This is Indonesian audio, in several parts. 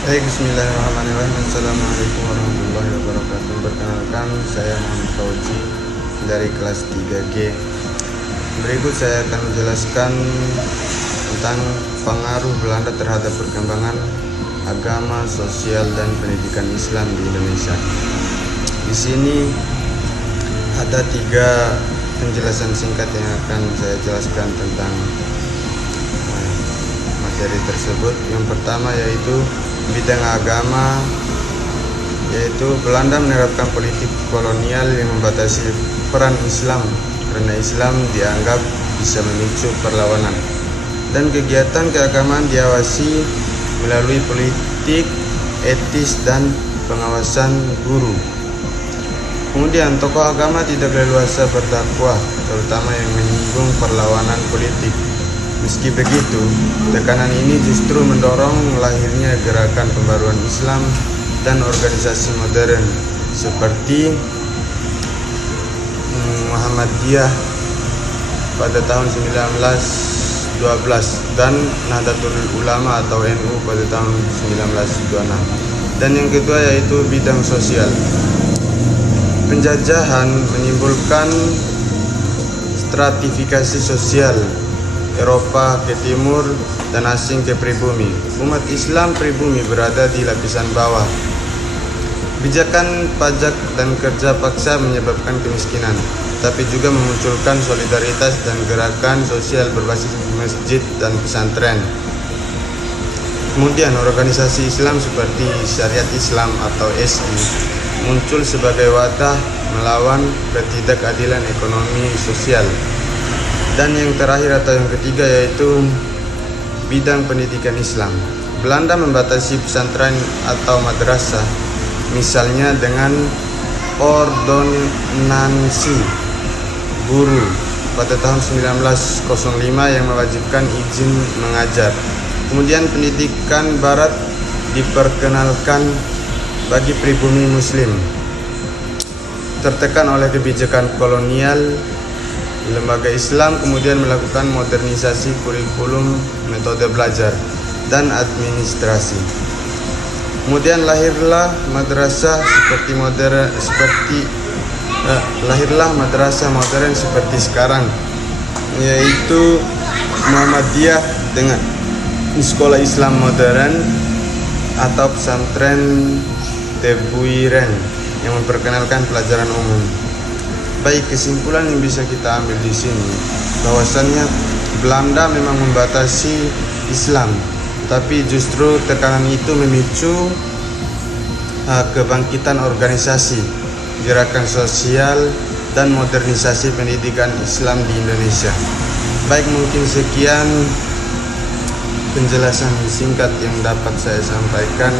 Baik, bismillahirrahmanirrahim. Assalamualaikum warahmatullahi wabarakatuh. Perkenalkan, saya Muhammad Fauzi dari kelas 3G. Berikut saya akan menjelaskan tentang pengaruh Belanda terhadap perkembangan agama, sosial, dan pendidikan Islam di Indonesia. Di sini ada 3 penjelasan singkat yang akan saya jelaskan tentang materi tersebut. Yang pertama yaitu bidang agama, yaitu Belanda menerapkan politik kolonial yang membatasi peran Islam karena Islam dianggap bisa memicu perlawanan, dan kegiatan keagamaan diawasi melalui politik etis dan pengawasan guru. Kemudian tokoh agama tidak leluasa berdakwah, terutama yang menyinggung perlawanan politik. Meski begitu, tekanan ini justru mendorong lahirnya gerakan pembaruan Islam dan organisasi modern seperti Muhammadiyah pada tahun 1912 dan Nahdlatul Ulama atau NU pada tahun 1926. Dan yang kedua yaitu bidang sosial. Penjajahan menimbulkan stratifikasi sosial Eropa ke timur dan asing ke pribumi. Umat Islam pribumi berada di lapisan bawah. Bijakan pajak dan kerja paksa menyebabkan kemiskinan, tapi juga memunculkan solidaritas dan gerakan sosial berbasis masjid dan pesantren. Kemudian organisasi Islam seperti Syariat Islam atau SI muncul sebagai wadah melawan ketidakadilan ekonomi sosial. Dan yang terakhir atau yang ketiga yaitu bidang pendidikan Islam. Belanda membatasi pesantren atau madrasah, misalnya dengan ordonansi guru pada tahun 1905 yang mewajibkan izin mengajar. Kemudian pendidikan barat diperkenalkan bagi pribumi muslim. Tertekan oleh kebijakan kolonial, lembaga Islam kemudian melakukan modernisasi kurikulum, metode belajar, dan administrasi. Kemudian lahirlah madrasah modern seperti sekarang, yaitu Muhammadiyah dengan sekolah Islam modern atau pesantren Tebuireng yang memperkenalkan pelajaran umum. Baik, kesimpulan yang bisa kita ambil di sini bahwasannya Belanda memang membatasi Islam, tapi justru tekanan itu memicu kebangkitan organisasi, gerakan sosial, dan modernisasi pendidikan Islam di Indonesia. Baik, mungkin sekian penjelasan singkat yang dapat saya sampaikan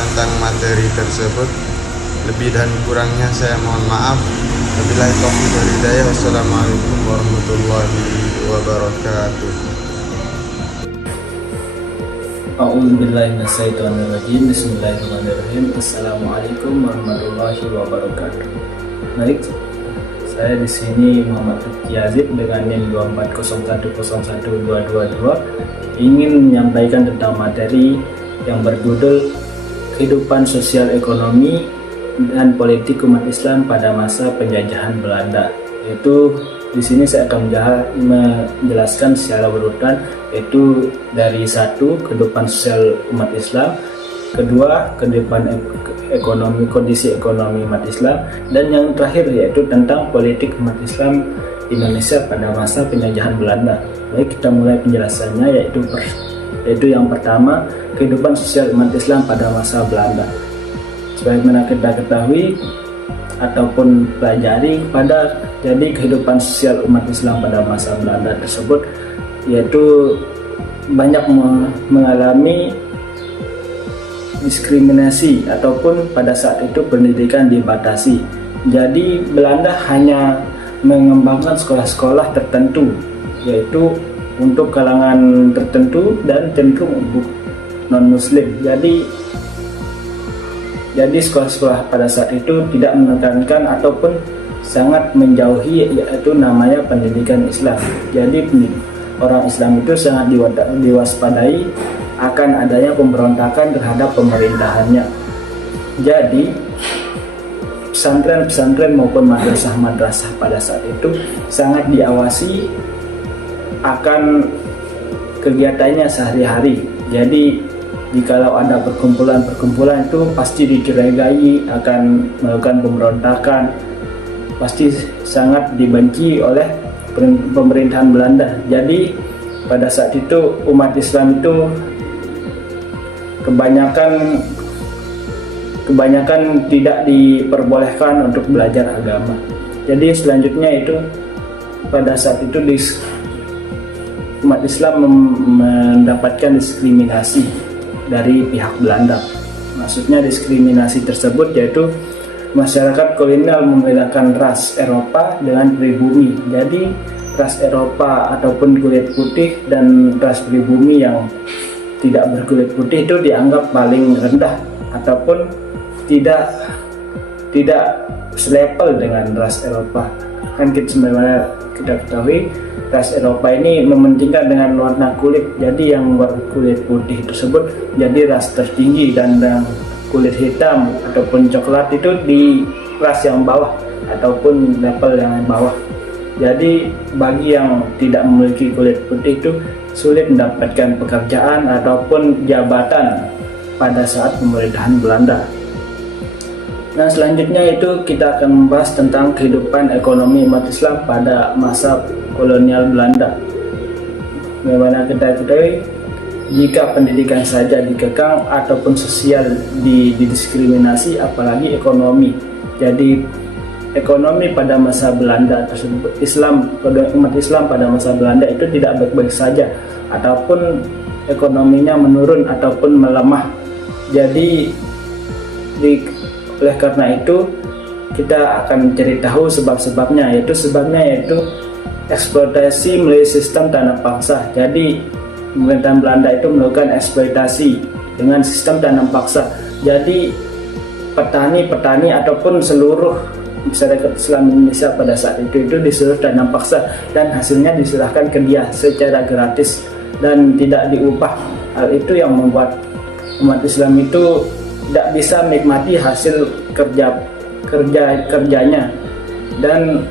tentang materi tersebut. Lebih dan kurangnya saya mohon maaf. Wabillahi taufiq wal hidayah. Wassalamualaikum warahmatullahi wabarakatuh. A'udzubillahi minasyaitonirrajim. Bismillahirrahmanirrahim. Assalamualaikum warahmatullahi wabarakatuh. Baik, saya di sini Muhammad Yazid dengan NIM 240101222 ingin menyampaikan tentang materi yang berjudul Kehidupan Sosial Ekonomi dan Politik Umat Islam pada masa penjajahan Belanda. Yaitu di sini saya akan menjelaskan secara berurutan, yaitu dari 1, kehidupan sosial umat Islam, kedua, kehidupan ekonomi, kondisi ekonomi umat Islam, dan yang terakhir yaitu tentang politik umat Islam Indonesia pada masa penjajahan Belanda. Baik, kita mulai penjelasannya, yaitu yang pertama, kehidupan sosial umat Islam pada masa Belanda. Sebagaimana kita ketahui ataupun pelajari, jadi kehidupan sosial umat Islam pada masa Belanda tersebut yaitu banyak mengalami diskriminasi ataupun pada saat itu pendidikan dibatasi. Jadi Belanda hanya mengembangkan sekolah-sekolah tertentu, yaitu untuk kalangan tertentu dan cenderung non-muslim. Jadi sekolah-sekolah pada saat itu tidak menekankan ataupun sangat menjauhi yaitu namanya pendidikan Islam. Jadi orang Islam itu sangat diwaspadai akan adanya pemberontakan terhadap pemerintahannya. Jadi pesantren-pesantren maupun madrasah-madrasah pada saat itu sangat diawasi akan kegiatannya sehari-hari. Jadi jikalau ada perkumpulan-perkumpulan itu pasti dicurigai akan melakukan pemberontakan, pasti sangat dibenci oleh pemerintahan Belanda. Jadi pada saat itu umat Islam itu kebanyakan tidak diperbolehkan untuk belajar agama. Jadi selanjutnya itu pada saat itu umat Islam mendapatkan diskriminasi dari pihak Belanda. Maksudnya diskriminasi tersebut yaitu masyarakat kolonial membedakan ras Eropa dengan pribumi. Jadi ras Eropa ataupun kulit putih dan ras pribumi yang tidak berkulit putih itu dianggap paling rendah ataupun tidak selevel dengan ras Eropa. Kan sebagaimana kita ketahui ras Eropa ini mementingkan dengan warna kulit. Jadi yang berkulit putih tersebut jadi ras tertinggi, dan yang kulit hitam ataupun coklat itu di ras yang bawah ataupun level yang bawah. Jadi bagi yang tidak memiliki kulit putih itu sulit mendapatkan pekerjaan ataupun jabatan pada saat pemerintahan Belanda. Nah, selanjutnya itu kita akan membahas tentang kehidupan ekonomi umat Islam pada masa kolonial Belanda. Bagaimana kita ketahui, jika pendidikan saja dikekang ataupun sosial didiskriminasi, apalagi ekonomi. Jadi ekonomi pada masa Belanda tersebut, umat Islam pada masa Belanda itu tidak baik-baik saja, ataupun ekonominya menurun ataupun melemah. Jadi oleh karena itu kita akan mencari tahu sebab-sebabnya, yaitu eksploitasi melalui sistem tanah paksa. Jadi pemerintahan Belanda itu melakukan eksploitasi dengan sistem tanam paksa. Jadi petani ataupun seluruh masyarakat Islam Indonesia pada saat itu disuruh tanam paksa, dan hasilnya diserahkan ke dia secara gratis dan tidak diupah. Hal itu yang membuat umat Islam itu tidak bisa menikmati hasil kerjanya, dan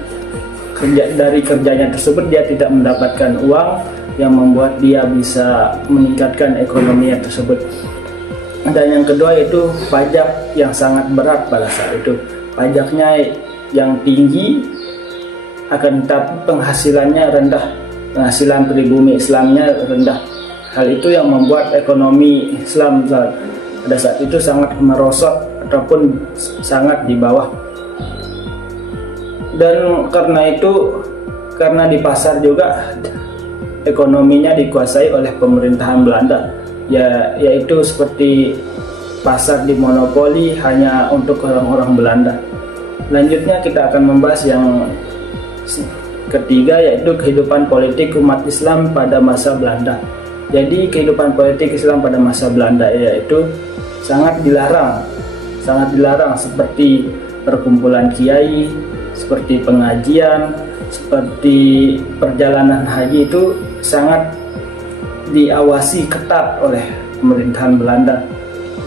dari kerjanya tersebut dia tidak mendapatkan uang yang membuat dia bisa meningkatkan ekonominya tersebut. Dan yang kedua itu pajak yang sangat berat pada saat itu. Pajaknya yang tinggi, akan tetapi penghasilannya rendah, penghasilan pribumi Islamnya rendah. Hal itu yang membuat ekonomi Islam pada saat itu sangat merosot ataupun sangat di bawah. Dan karena di pasar juga ekonominya dikuasai oleh pemerintahan Belanda, yaitu seperti pasar dimonopoli hanya untuk orang-orang Belanda. Selanjutnya kita akan membahas yang ketiga, yaitu kehidupan politik umat Islam pada masa Belanda. Jadi kehidupan politik Islam pada masa Belanda yaitu sangat dilarang, seperti perkumpulan kiai, seperti pengajian, seperti perjalanan haji itu sangat diawasi ketat oleh pemerintahan Belanda.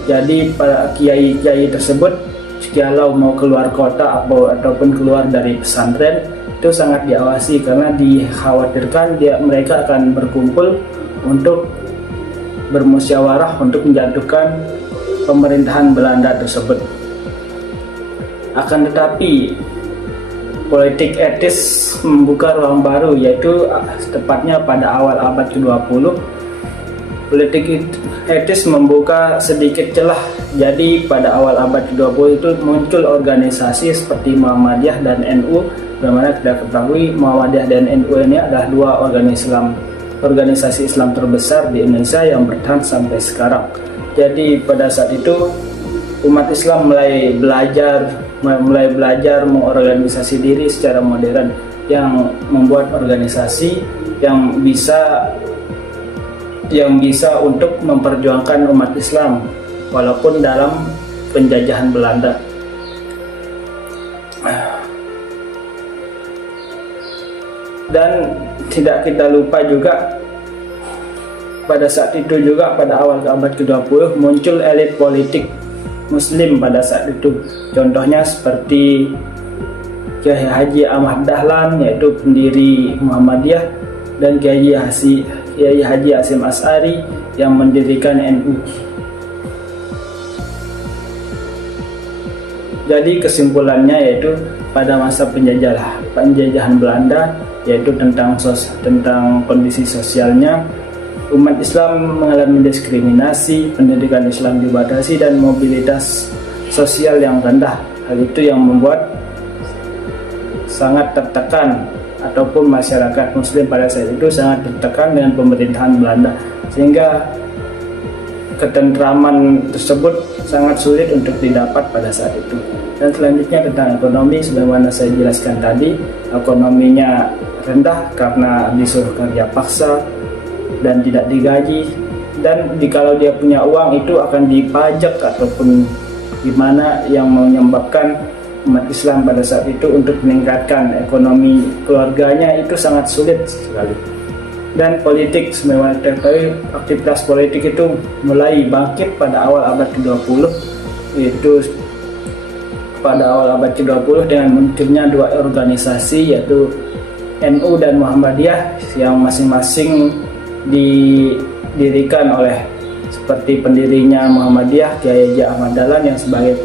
Jadi para kiai-kiai tersebut jikalau mau keluar kota ataupun keluar dari pesantren itu sangat diawasi, karena dikhawatirkan mereka akan berkumpul untuk bermusyawarah untuk menjatuhkan pemerintahan Belanda tersebut. Akan tetapi politik etis membuka ruang baru, yaitu tepatnya pada awal abad ke-20. Politik etis membuka sedikit celah. Jadi pada awal abad ke-20 itu muncul organisasi seperti Muhammadiyah dan NU. Bagaimana kita ketahui, Muhammadiyah dan NU ini adalah dua organisasi Islam terbesar di Indonesia yang bertahan sampai sekarang. Jadi pada saat itu umat Islam mulai belajar mengorganisasi diri secara modern, yang membuat organisasi yang bisa untuk memperjuangkan umat Islam walaupun dalam penjajahan Belanda. Dan tidak kita lupa juga pada saat itu juga pada awal abad ke-20 muncul elit politik Muslim pada saat itu. Contohnya seperti Kiai Haji Ahmad Dahlan, yaitu pendiri Muhammadiyah, dan Kiai Haji Hasyim Asy'ari yang mendirikan NU. Jadi kesimpulannya yaitu pada masa penjajahan Belanda, yaitu tentang kondisi sosialnya, umat Islam mengalami diskriminasi, pendidikan Islam dibatasi, dan mobilitas sosial yang rendah. Hal itu yang membuat sangat tertekan, ataupun masyarakat Muslim pada saat itu sangat tertekan dengan pemerintahan Belanda, sehingga ketentraman tersebut sangat sulit untuk didapat pada saat itu. Dan selanjutnya tentang ekonomi, sebagaimana saya jelaskan tadi, ekonominya rendah karena disuruh kerja paksa dan tidak digaji, dan kalau dia punya uang itu akan dipajak ataupun gimana, yang menyebabkan umat Islam pada saat itu untuk meningkatkan ekonomi keluarganya itu sangat sulit sekali. Dan politik, sebagaimana diketahui, aktivitas politik itu mulai bangkit pada awal abad ke-20, yaitu pada awal abad ke-20 dengan munculnya dua organisasi, yaitu NU dan Muhammadiyah, yang masing-masing didirikan oleh seperti pendirinya Muhammadiyah Kiai Haji Ahmad Dahlan yang sebagai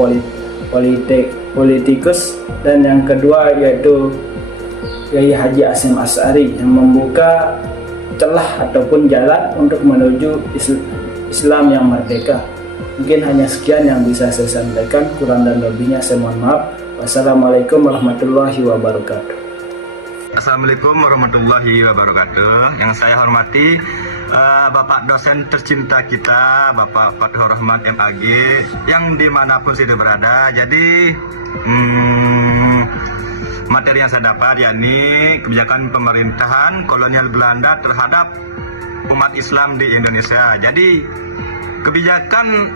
politikus, dan yang kedua yaitu Kiai Haji Hasyim Asy'ari yang membuka celah ataupun jalan untuk menuju Islam yang merdeka. Mungkin hanya sekian yang bisa saya sampaikan, kurang dan lebihnya saya mohon maaf. Wassalamualaikum warahmatullahi wabarakatuh. Assalamualaikum warahmatullahi wabarakatuh. Yang saya hormati Bapak dosen tercinta kita, Bapak Fathur Rahman MAG, yang dimanapun sudah berada. Jadi materi yang saya dapat yakni kebijakan pemerintahan kolonial Belanda terhadap umat Islam di Indonesia. Jadi kebijakan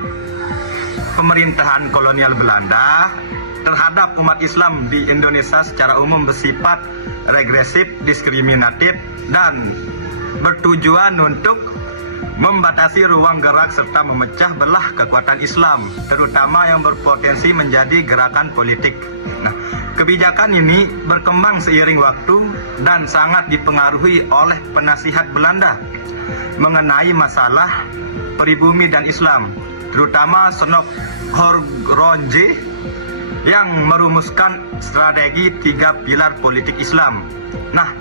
pemerintahan kolonial Belanda terhadap umat Islam di Indonesia secara umum bersifat regresif, diskriminatif, dan bertujuan untuk membatasi ruang gerak serta memecah belah kekuatan Islam, terutama yang berpotensi menjadi gerakan politik. Nah, kebijakan ini berkembang seiring waktu dan sangat dipengaruhi oleh penasihat Belanda mengenai masalah pribumi dan Islam, terutama Senok Horgronje yang merumuskan strategi 3 pilar politik Islam. Nah,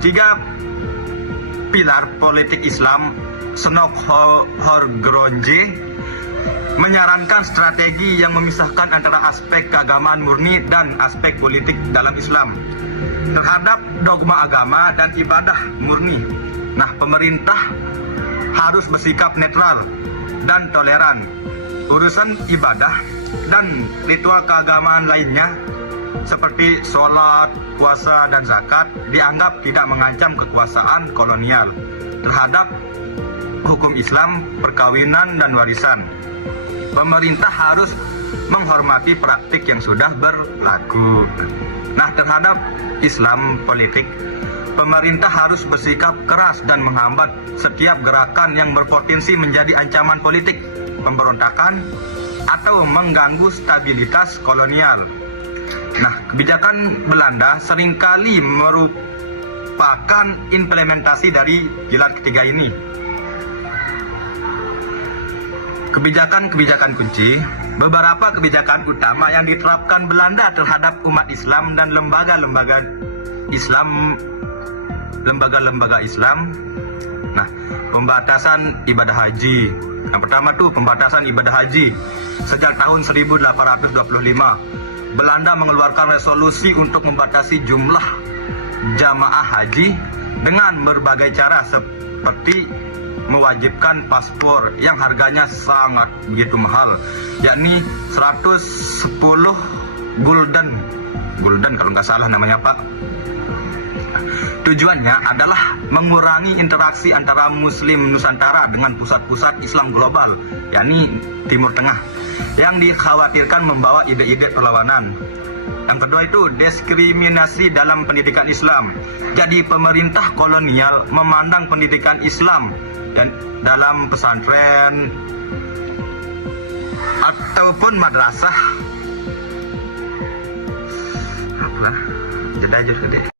3 pilar politik Islam Senok Horgronje menyarankan strategi yang memisahkan antara aspek keagamaan murni dan aspek politik dalam Islam terhadap dogma agama dan ibadah murni. Nah, pemerintah harus bersikap netral dan toleran. Urusan ibadah dan ritual keagamaan lainnya seperti sholat, puasa, dan zakat dianggap tidak mengancam kekuasaan kolonial terhadap hukum Islam, perkawinan, dan warisan. Pemerintah harus menghormati praktik yang sudah berlaku. Nah, terhadap Islam politik, pemerintah harus bersikap keras dan menghambat setiap gerakan yang berpotensi menjadi ancaman politik, pemberontakan, atau mengganggu stabilitas kolonial. Nah, kebijakan Belanda seringkali merupakan implementasi dari pilar ketiga ini. Kebijakan-kebijakan kunci, beberapa kebijakan utama yang diterapkan Belanda terhadap umat Islam dan lembaga-lembaga Islam. Nah, pembatasan ibadah haji. Yang pertama tuh pembatasan ibadah haji. Sejak tahun 1825, Belanda mengeluarkan resolusi untuk membatasi jumlah jamaah haji dengan berbagai cara seperti mewajibkan paspor yang harganya sangat begitu mahal, yakni 110 gulden kalau nggak salah namanya Pak. Tujuannya adalah mengurangi interaksi antara Muslim Nusantara dengan pusat-pusat Islam global, yakni Timur Tengah, yang dikhawatirkan membawa ide-ide perlawanan. Yang kedua itu diskriminasi dalam pendidikan Islam. Jadi pemerintah kolonial memandang pendidikan Islam dan dalam pesantren ataupun madrasah. Apalah, jeda aja deh.